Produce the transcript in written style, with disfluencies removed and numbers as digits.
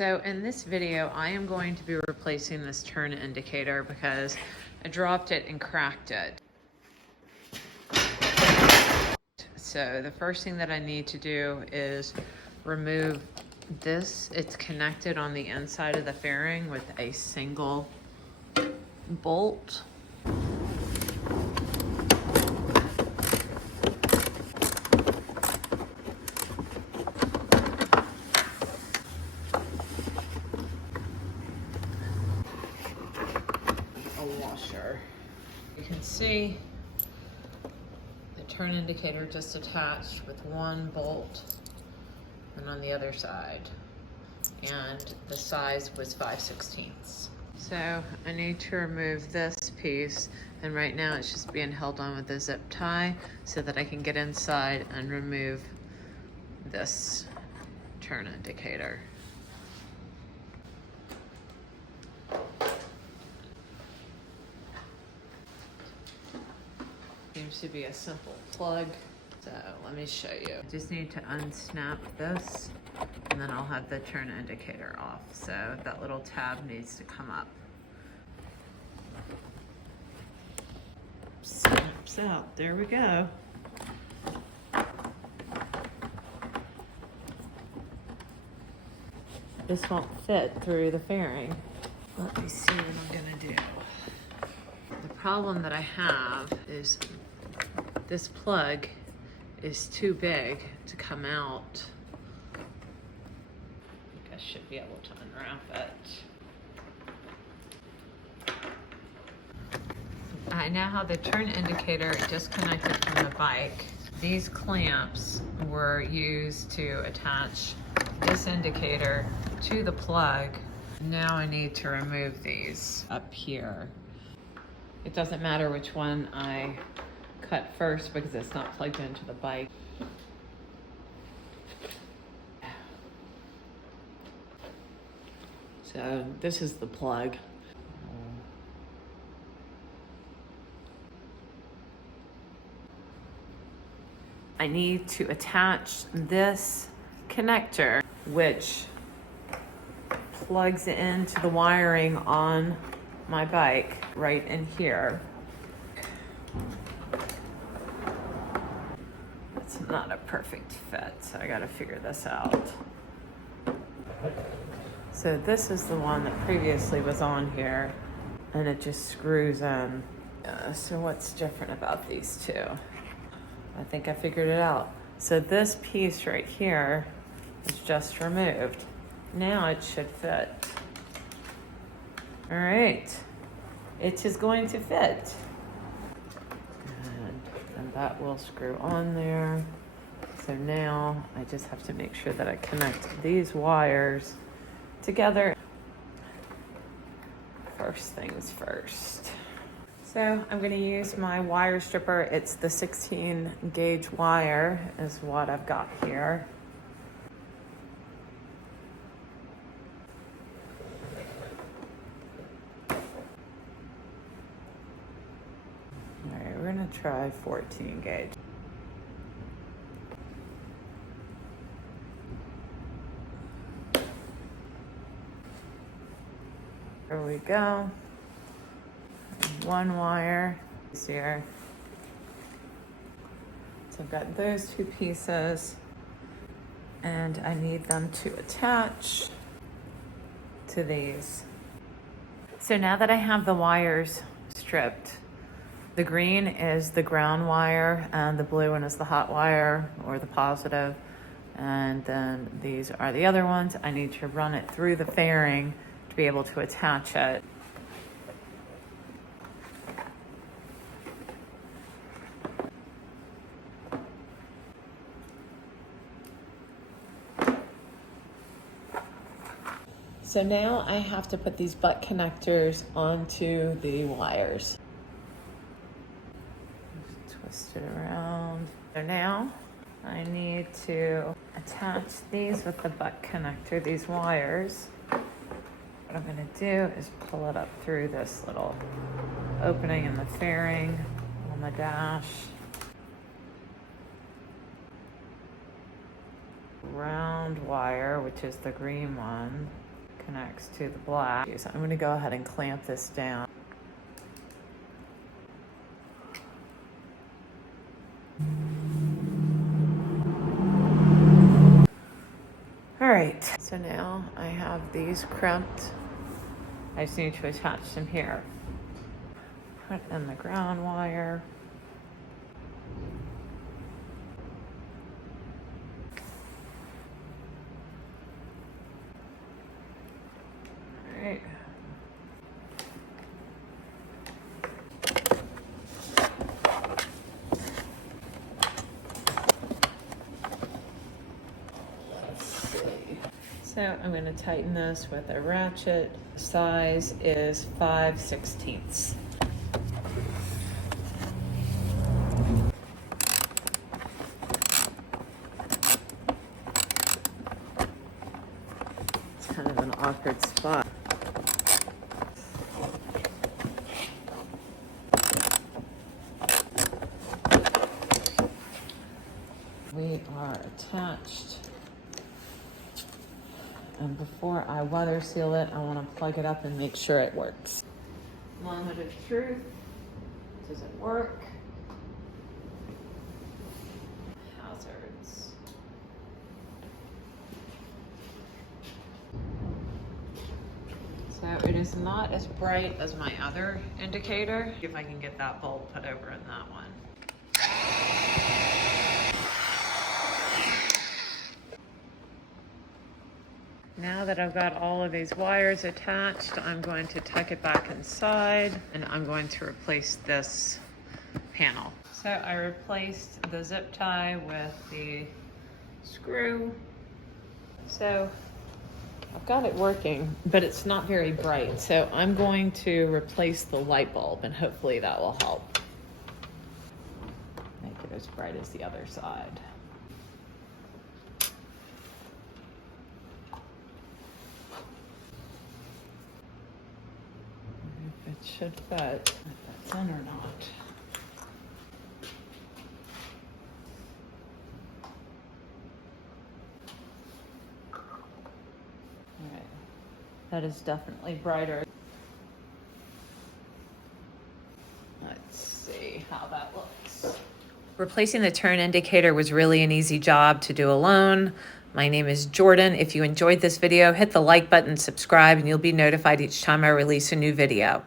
So in this video, I am going to be replacing this turn indicator because I dropped it and cracked it. So the first thing that I need to do is remove this. It's connected on the inside of the fairing with a single bolt. You can see the turn indicator just attached with one bolt and on the other side, and the size was 5/16. So I need to remove this piece, and right now it's just being held on with a zip tie so that I can get inside and remove this turn indicator. Seems to be a simple plug, so let me show you. Just need to unsnap this, and then I'll have the turn indicator off. So that little tab needs to come up. Snaps out, there we go. This won't fit through the fairing. Let me see what I'm gonna do. The problem that I have is this plug is too big to come out. I think I should be able to unwrap it. I now have the turn indicator disconnected from the bike. These clamps were used to attach this indicator to the plug. Now I need to remove these up here. It doesn't matter which one I cut first because it's not plugged into the bike. So this is the plug. I need to attach this connector, which plugs into the wiring on my bike right in here. It's not a perfect fit, so I gotta figure this out. So this is the one that previously was on here, and it just screws in. So what's different about these two? I think I figured it out. So this piece right here is just removed. Now it should fit. All right, it is going to fit. And that will screw on there. So now I just have to make sure that I connect these wires together. First things first. So I'm gonna use my wire stripper. It's the 16 gauge wire is what I've got here. We're gonna try 14 gauge. There we go. One wire is here. So I've got those two pieces, and I need them to attach to these. So now that I have the wires stripped, the green is the ground wire and the blue one is the hot wire or the positive. And then these are the other ones. I need to run it through the fairing to be able to attach it. So now I have to put these butt connectors onto the wires. Twist it around. So now I need to attach these with the butt connector, these wires. What I'm gonna do is pull it up through this little opening in the fairing on the dash. Round wire, which is the green one. connects to the black. So I'm gonna go ahead and clamp this down. All right, so now I have these crimped. I just need to attach them here. Put in the ground wire. All right. So I'm going to tighten this with a ratchet. Size is 5/16. It's kind of an awkward spot. We are attached. And before I weather seal it, I want to plug it up and make sure it works. Moment of truth. Does it work? Hazards. So it is not as bright as my other indicator. See if I can get that bulb put over in that one. Now that I've got all of these wires attached, I'm going to tuck it back inside and I'm going to replace this panel. So I replaced the zip tie with the screw. So I've got it working, but it's not very bright. So I'm going to replace the light bulb and hopefully that will help make it as bright as the other side. It should fit, if that's in or not. All right, that is definitely brighter. Let's see how that looks. Replacing the turn indicator was really an easy job to do alone. My name is Jordan. If you enjoyed this video, hit the like button, subscribe, and you'll be notified each time I release a new video.